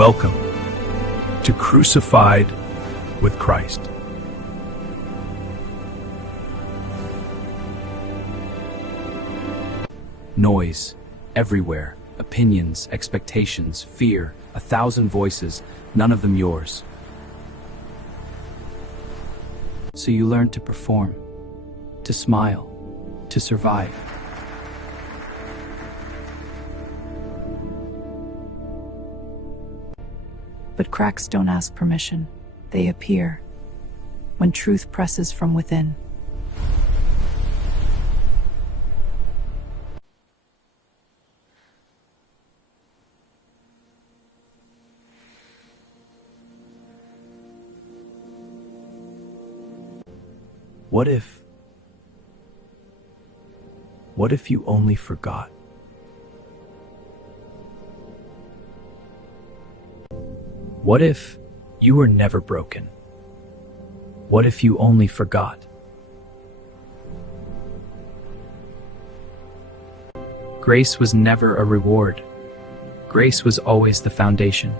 Welcome to Crucified with Christ. Noise, everywhere, opinions, expectations, fear, 1,000 voices, none of them yours. So you learn to perform, to smile, to survive. But cracks don't ask permission. They appear when truth presses from within. What if you only forgot? What if you were never broken? What if you only forgot? Grace was never a reward. Grace was always the foundation.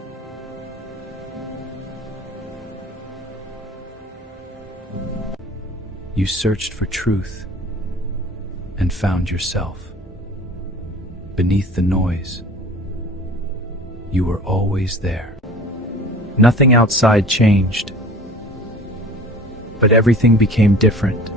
You searched for truth and found yourself. Beneath the noise, you were always there. Nothing outside changed, but everything became different.